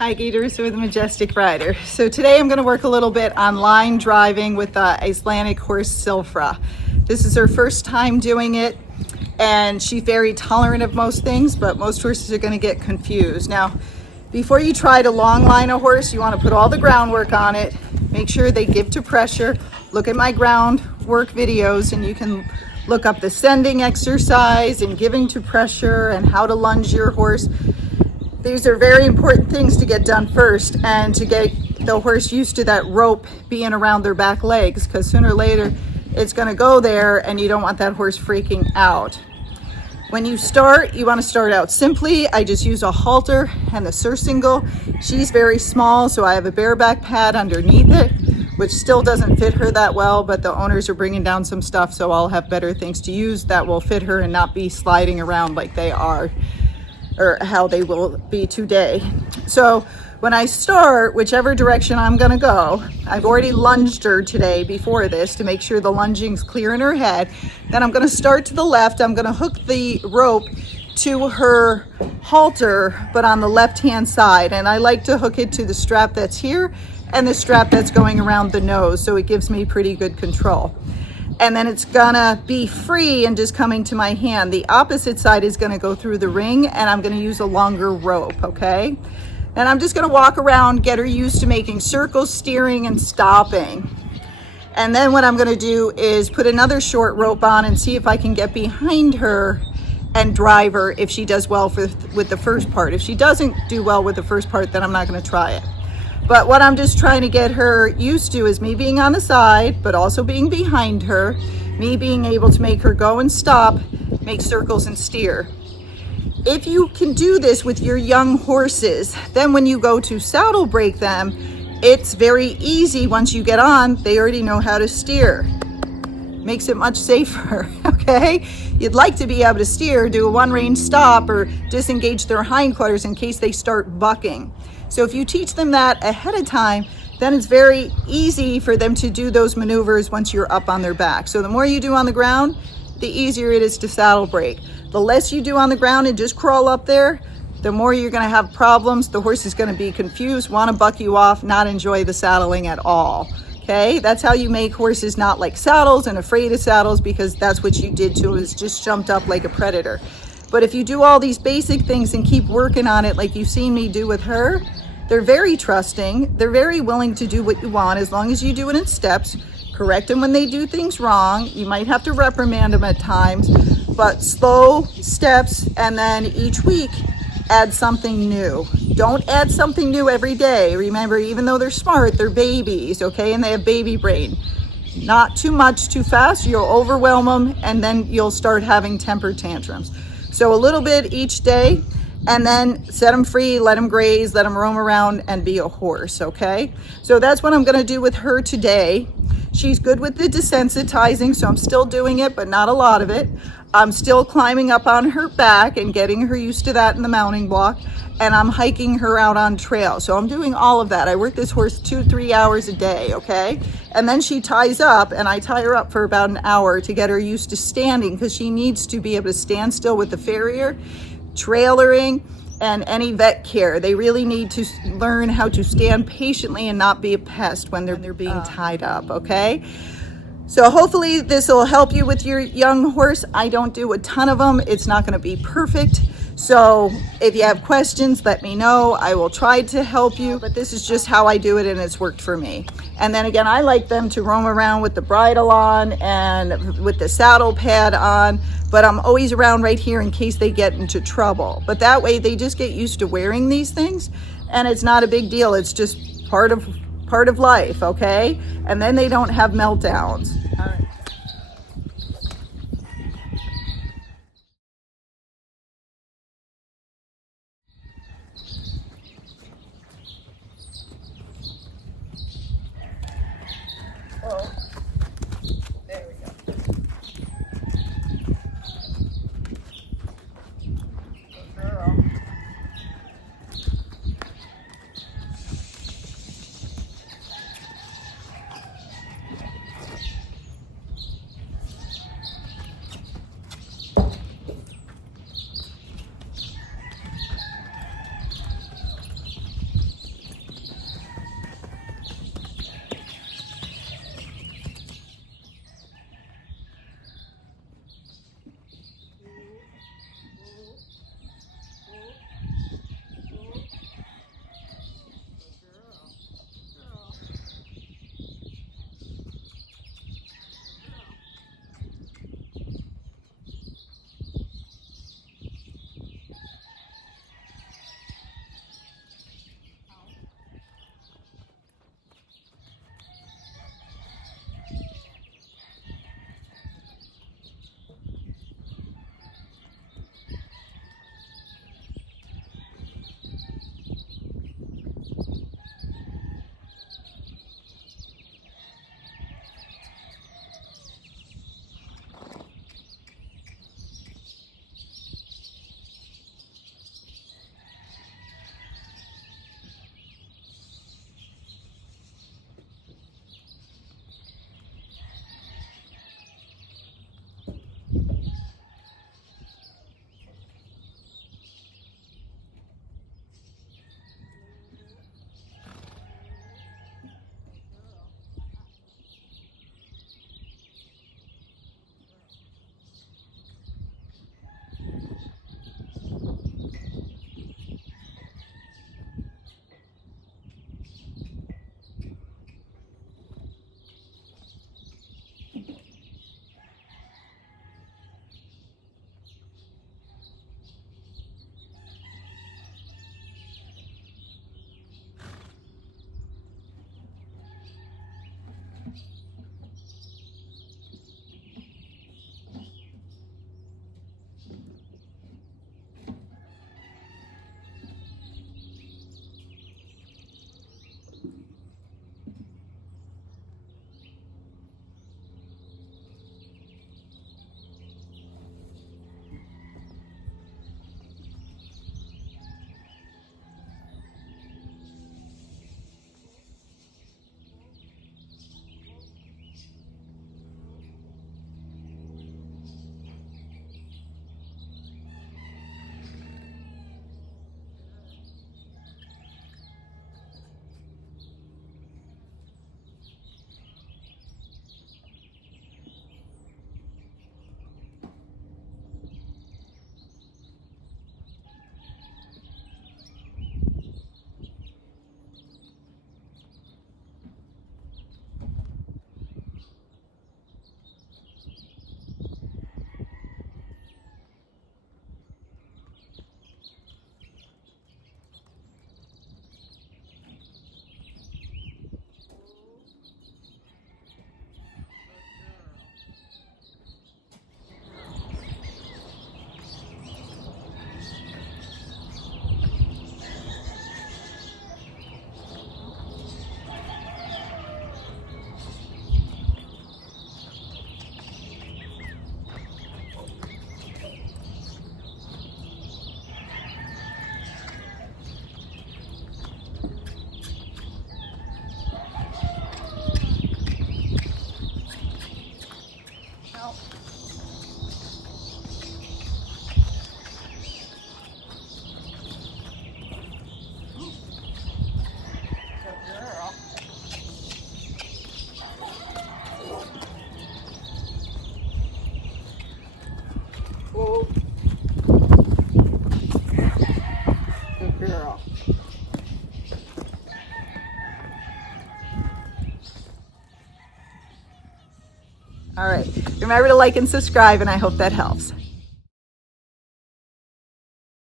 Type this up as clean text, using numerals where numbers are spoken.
Hi, Gaye DeRusso with the Majestic Rider. So today I'm going to work a little bit on line driving with the Icelandic horse Silfra. This is her first time doing it, and she's very tolerant of most things, but most horses are going to get confused. Now, before you try to long line a horse, you want to put all the groundwork on it. Make sure they give to pressure. Look at my groundwork videos, and you can look up the sending exercise and giving to pressure and how to lunge your horse. These are very important things to get done first, and to get the horse used to that rope being around their back legs, because sooner or later it's going to go there and you don't want that horse freaking out. When you start, you want to start out simply. I just use a halter and the surcingle. She's very small, so I have a bareback pad underneath it, which still doesn't fit her that well, but the owners are bringing down some stuff, so I'll have better things to use that will fit her and not be sliding around like they are, or how they will be today. So when I start, whichever direction I'm gonna go, I've already lunged her today before this to make sure the lunging's clear in her head. Then I'm gonna start to the left. I'm gonna hook the rope to her halter, but on the left-hand side. And I like to hook it to the strap that's here and the strap that's going around the nose, so it gives me pretty good control. And then it's gonna be free and just coming to my hand. The opposite side is gonna go through the ring, and I'm gonna use a longer rope, okay? And I'm just gonna walk around, get her used to making circles, steering, and stopping. And then what I'm gonna do is put another short rope on and see if I can get behind her and drive her if she does well with the first part. If she doesn't do well with the first part, then I'm not gonna try it. But what I'm just trying to get her used to is me being on the side, but also being behind her, me being able to make her go and stop, make circles and steer. If you can do this with your young horses, then when you go to saddle break them, it's very easy. Once you get on, they already know how to steer. Makes it much safer, okay? You'd like to be able to steer, do a one range stop, or disengage their hindquarters in case they start bucking. So if you teach them that ahead of time, then it's very easy for them to do those maneuvers once you're up on their back. So the more you do on the ground, the easier it is to saddle break. The less you do on the ground and just crawl up there, the more you're gonna have problems. The horse is gonna be confused, wanna buck you off, not enjoy the saddling at all. Okay, that's how you make horses not like saddles and afraid of saddles, because that's what you did to them, is just jumped up like a predator. But if you do all these basic things and keep working on it like you've seen me do with her, they're very trusting. They're very willing to do what you want, as long as you do it in steps. Correct them when they do things wrong. You might have to reprimand them at times, but slow steps, and then each week add something new. Don't add something new every day. Remember, even though they're smart, they're babies, okay? And they have baby brain. Not too much too fast, you'll overwhelm them, and then you'll start having temper tantrums. So a little bit each day, and then set them free, let them graze, let them roam around and be a horse, okay? So that's what I'm gonna do with her today. She's good with the desensitizing, so I'm still doing it, but not a lot of it. I'm still climbing up on her back and getting her used to that in the mounting block, and I'm hiking her out on trail. So I'm doing all of that. I work this horse 2-3 hours a day, okay? And then she ties up, and I tie her up for about an hour to get her used to standing, because she needs to be able to stand still with the farrier, trailering, and any vet care. They really need to learn how to stand patiently and not be a pest when they're being tied up, okay? So hopefully this will help you with your young horse. I don't do a ton of them. It's not gonna be perfect. So if you have questions, let me know. I will try to help you, but this is just how I do it, and it's worked for me. And then again, I like them to roam around with the bridle on and with the saddle pad on, but I'm always around right here in case they get into trouble. But that way they just get used to wearing these things, and it's not a big deal. It's just part of life, okay? And then they don't have meltdowns. All right. Oh, there we go. Good girl. All right, remember to like and subscribe, and I hope that helps.